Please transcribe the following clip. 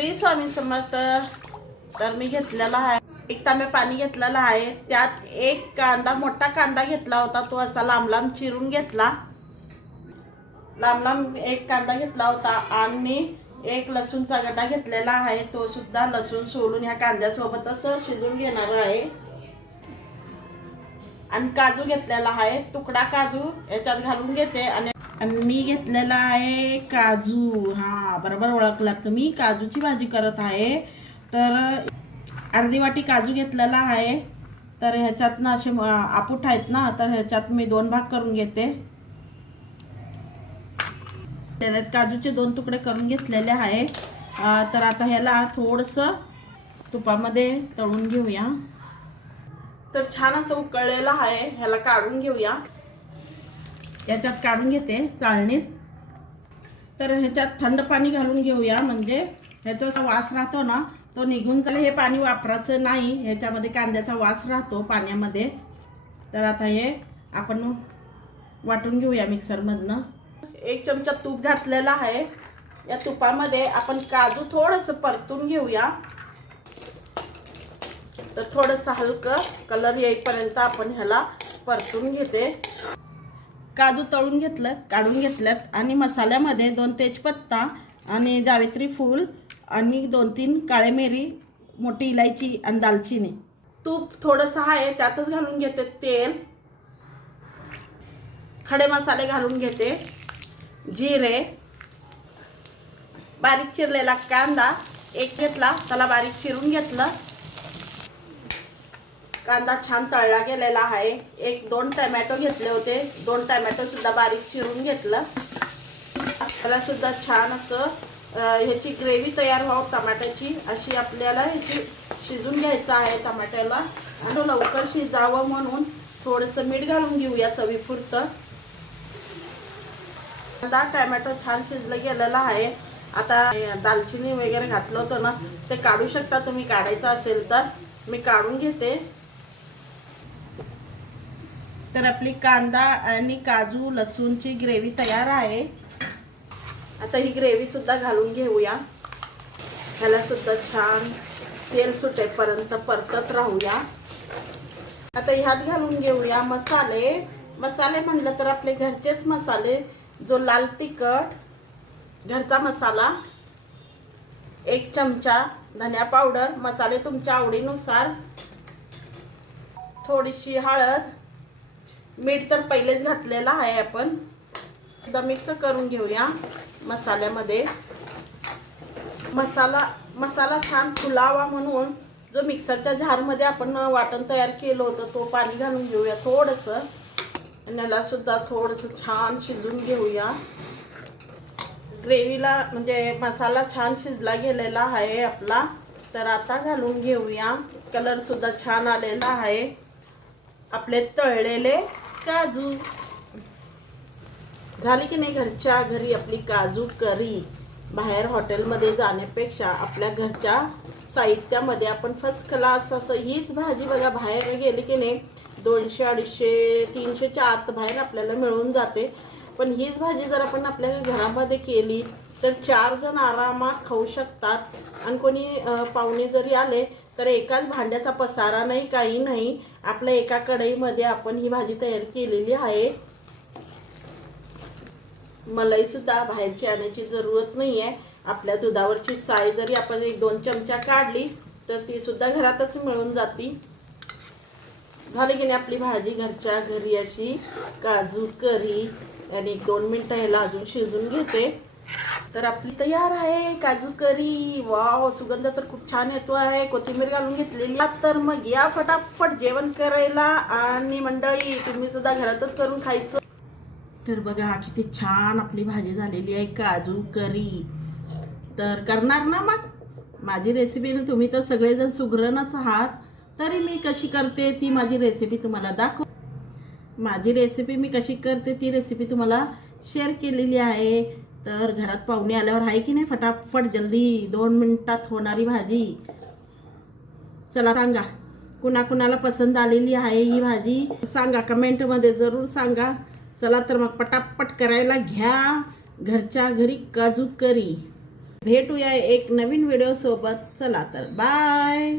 श्री स्वामी समर्थ. तर मी घेतलेला आहे, एक तांबे पाणी घेतलेलं आहे. त्यात एक कांदा, मोठा कांदा घेतला होता, तो असा लांब लांब चिरून घेतला. लांब लांब एक कांदा घेतला होता आणि एक लसूणचा गड्डा घेतलेला आहे. तो सुद्धा लसूण सोलून ह्या कांद्यासोबतच शिजून घेणार आहे. आणि काजू घेतलेला आहे, तुकडा काजू याच्यात घालून घेते. आणि मी घेतलेला आहे काजू. हा, बरोबर ओळखलात तुम्ही, काजूची भाजी करत आहे. तर अर्धी वाटी काजू घेतलेला आहे. तर ह्याच्यात ना असे आपूट आहेत ना, तर ह्याच्यात मी 2 भाग करून घेते. त्याच्यात काजूचे 2 तुकडे करून घेतलेले आहे. तर आता ह्याला थोडंसं तुपामध्ये तळून घेऊया. तर छान असं उकळलेलं आहे, ह्याला काढून घेऊया. याच्यात काढून घेते चाळणीत. तर ह्याच्यात थंड पाणी घालून घेऊया, म्हणजे ह्याचा वास राहतो ना तो निघून जाईल. हे पाणी वापरायचं नाही, ह्याच्यामध्ये कांद्याचा वास राहतो पाण्यामध्ये. तर आता हे आपण वाटून घेऊया मिक्सरमधनं. 1 चमचा तूप घातलेला आहे. या तुपामध्ये आपण काजू थोडंसं परतून घेऊया. तर थोडंसं हलकं कलर येईपर्यंत आपण ह्याला परतून घेते. काजू तळून घेतलं, काढून घेतल्यात. आणि मसाल्यामध्ये 2 तेजपत्ता आणि जावित्री फूल आणि 2-3 काळे मिरी, मोठी इलायची आणि दालचिनी. तूप थोडंसं आहे त्यातच घालून घेते. तेल, खडे मसाले घालून घेते. जिरे, बारीक चिरलेला कांदा एक घेतला, त्याला बारीक चिरून घेतलं. कांदा छान तळला गेलेला आहे. 1-2 टमॅटो घेतले होते, 2 टमॅटो सुद्धा बारीक चिरून घेतलं. त्याला सुद्धा छान असं ह्याची ग्रेव्ही तयार व्हावं टमाट्याची, अशी आपल्याला ह्याची शिजून घ्यायचं आहे टमाट्याला. आणि लवकर शिजावं म्हणून थोडंसं मीठ घालून घेऊया चवीपुरतं. कांदा टमॅटो छान शिजलं गेलेला आहे. आता दालचिनी वगैरे घातलं होतं ना, ते काढू शकता तुम्ही, काढायचं असेल तर. मी काढून घेते. तर आपली कांदा आणि काजू लसूणची ग्रेव्ही तयार आहे. आता ही ग्रेव्ही सुद्धा घालून घेऊया. ह्याला सुद्धा छान तेल सुटेपर्यंत परतत राहूया. आता ह्यात घालून घेऊया मसाले. मसाले म्हटलं तर आपले घरचेच मसाले. जो लाल तिखट घरचा मसाला, 1 चमचा धनिया पावडर, मसाले तुमच्या आवडीनुसार, थोडीशी हळद, मीठ तर पहिलेच घातलेलं आहे आपण. एकदा मिक्स करून घेऊया मसाल्यामध्ये. मसाला छान फुलावा म्हणून जो मिक्सरच्या जारमध्ये आपण वाटण तयार केलं होतं, तो पाणी घालून घेऊया थोडंसं. आणि याला सुद्धा थोडंसं छान शिजून घेऊया. ग्रेव्हीला म्हणजे मसाला छान शिजला गेलेला आहे आपला. तर आता घालून घेऊया. कलर सुद्धा छान आलेला आहे. आपले तळलेले काजू. झाली की नाही घरच्या घरी आपली काजू करी. बाहेर हॉटेलमध्ये जाण्यापेक्षा आपल्या घरच्या साहित्यामध्ये आपण फर्स्ट क्लास असं हीच भाजी बघा, बाहेर गेली की नाही 200, 250, 300च्या आत बाहेर आपल्याला मिळून जाते. पण हीच भाजी जर आपण आपल्या घरामध्ये केली तर 4 जण आरामात खाऊ शकतात. आणि कोणी पाहुणे जरी आले तर एकाच भांड्याचा पसारा नाही, काही नाही. आपल्या एका कढईमध्ये आपण ही भाजी तयार केलेली आहे. मलाई सुद्धा बाहेरची आणायची जरूरत नाही आहे. आपल्या दुधावरची साय जरी आपण 1-2 चमचा काढली तर ती सुद्धा घरातच मिळून जाती. झाली की नाही आपली भाजी घरच्या घरी अशी काजू करी. आणि 1-2 मिनटं ह्याला अजून शिजून घेते. तर आपली तयार आहे काजू करी. वाव, सुगंध तर खूप छान येतो आहे. कोथिंबीर घालून घेतलेली. तर मग या फटाफट जेवण करायला. आणि मंडळी तुम्ही सुद्धा घरातच करून खायचं. तर बघा किती छान आपली भाजी झालेली आहे काजू करी. तर करणार ना मग माझी रेसिपी. तुम्ही तर सगळेजण सुगरणच आहात. तरी मी कशी करते ती माझी रेसिपी तुम्हाला दाखव. माझी रेसिपी मी कशी करते ती रेसिपी तुम्हाला शेअर केलेली आहे. तर घरात पाहुणे आल्यावर आहे की नाही फटाफट जल्दी 2 मिनिटात होणारी भाजी. चला सांगा कुणाकुणाला पसंत आलेली आहे ही भाजी, सांगा कमेंटमध्ये जरूर सांगा. चला तर मग पटापट करायला घ्या घरच्या घरी काजू करी. भेटूया एक नवीन व्हिडिओ सोबत. चला तर बाय.